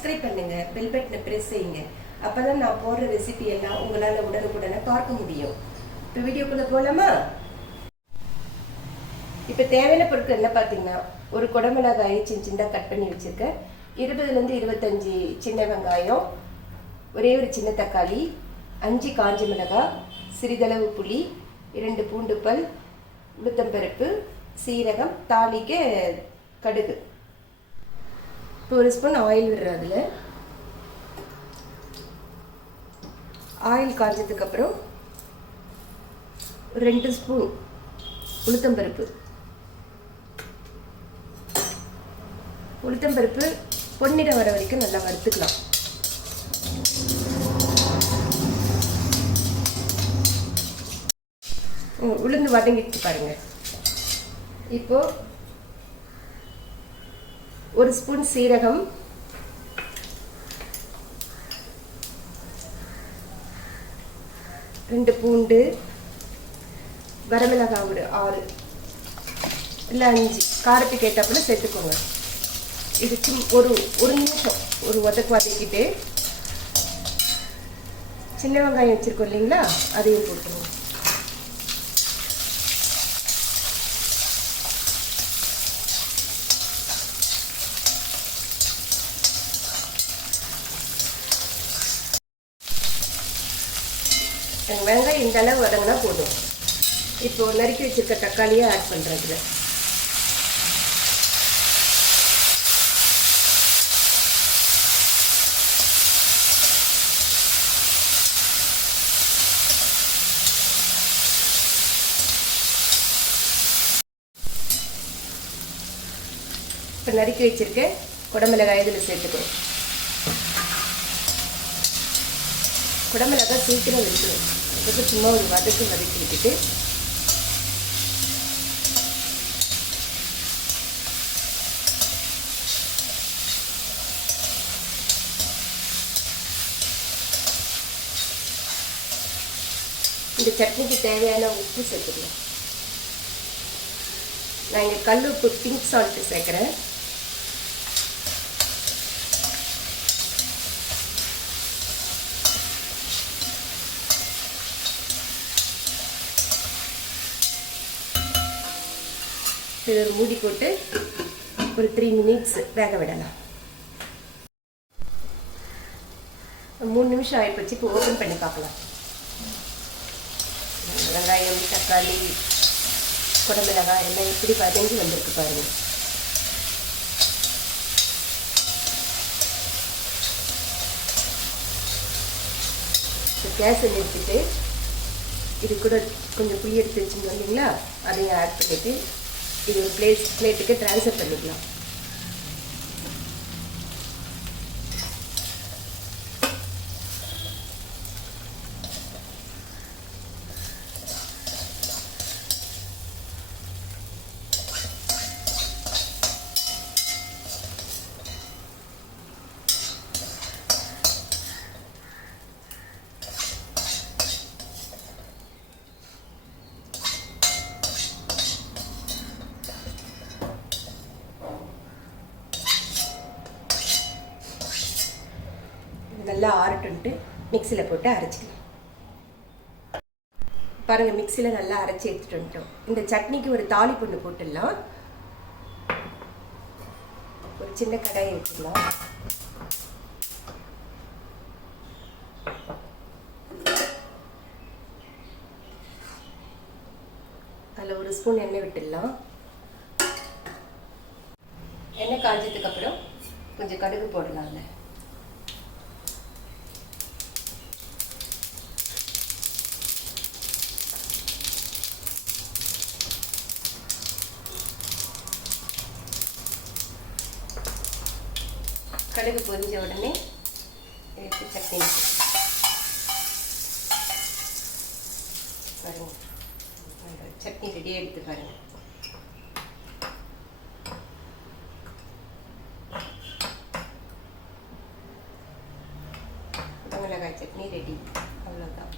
Subscribe பண்ணுங்க, bell பட்டனை press செய்யுங்க. அப்பதான் நான் போடுற ரெசிபி எல்லாம் உங்களால உடனுக்குடனே பார்க்க முடியும். இப்போ வீடியோக்குள்ள போலாமா? இப்போ தேவையான பொருட்கள் என்ன பார்த்தீங்கன்னா, ஒரு குடமிளகாயை சின்னதாக கட் பண்ணி வச்சிருக்கேன். 20லேருந்து 25 சின்ன வெங்காயம், ஒரே ஒரு சின்ன தக்காளி, 5 காஞ்ச மிளகாய், சிறிதளவு புளி, 2 பூண்டு பல், உளுத்தம்பருப்பு, சீரகம், தாளிக்க கடுகு. இப்போ ஒரு ஸ்பூன் ஆயில் விடுறதுல ஆயில் காஞ்சதுக்கப்புறம் 2 ஸ்பூன் உளுத்தம்பருப்பு பொன்னிறம் வர வரைக்கும் நல்லா வறுத்துக்கலாம். உளுந்து வதங்கிட்டு பாருங்க. இப்போ 1 ஸ்பூன் சீரகம், 2 பூண்டு, வரமிளகாய் ஒரு 6 இல்லை 5 காரத்துக்கு ஏற்றாப்புல சேர்த்துக்கோங்க. இது ஒரு நிமிஷம் ஒரு வதக்கிட்டு சின்ன வெங்காயம் வச்சிருக்கோம் இல்லைங்களா, அதையும் போட்டுருவோம். வெங்காயம் இந்த அளவு வதங்கினா போதும். இப்போ நறுக்கி வச்சிருக்க தக்காளியை ஆட் பண்ணுறதுல இப்போ நறுக்கி வச்சிருக்க குடமிளகாய் இதில் சேர்த்துக்கிறோம். குடமிளகாய் சீக்கிரம் வெடிக்கணும். அதுக்கு சும்மா ஒரு வதக்கி விட்டுட்டு இந்த சட்னிக்கு தேவையான உப்பு சேர்த்துக்கலாம். நான் இங்கே கல் உப்பு பிங்க் சால்ட்டு சேர்க்குறேன். இது ஒரு மூடி போட்டு ஒரு 3 மினிட்ஸ் வேக விடலாம். 3 நிமிஷம் ஆகிப்போச்சு. இப்போ ஓப்பன் பண்ணி பார்க்கலாம். வெங்காயம், தக்காளி, குடமிளகாய் எல்லாம் எப்படி வதங்கி வந்திருக்கு பாருங்க. கேஸை நிறுத்திட்டு இது கூட கொஞ்சம் புளி எடுத்து வச்சுருந்தோம் இல்லைங்களா, அதையும் ஆட் பண்ணிவிட்டு இது ஒரு பிளேட்டுக்கு ட்ரான்ஸ்ஃபர் பண்ணிக்கலாம். நல்லா ஆறட்டுன்ட்டு மிக்சியில் போட்டு அரைச்சிக்கலாம். பாருங்கள், மிக்சியில் நல்லா அரைச்சி எடுத்துகிட்டு வந்துட்டோம். இந்த சட்னிக்கு ஒரு தாளிப்பு ஒன்று போட்டுடலாம். ஒரு சின்ன கடாயை வச்சுக்கலாம். அதில் 1 ஸ்பூன் எண்ணெய் விட்டுடலாம். எண்ணெய் காய்ச்சதுக்கப்புறம் கொஞ்சம் கடுகு போடலாம்ல. கடுகு பொரிஞ்ச உடனே எடுத்து சட்னி பாருங்க. சட்னி ரெடியாக எடுத்து பாருங்க. மிளகாய் சட்னி ரெடி. அவ்வளோதான்.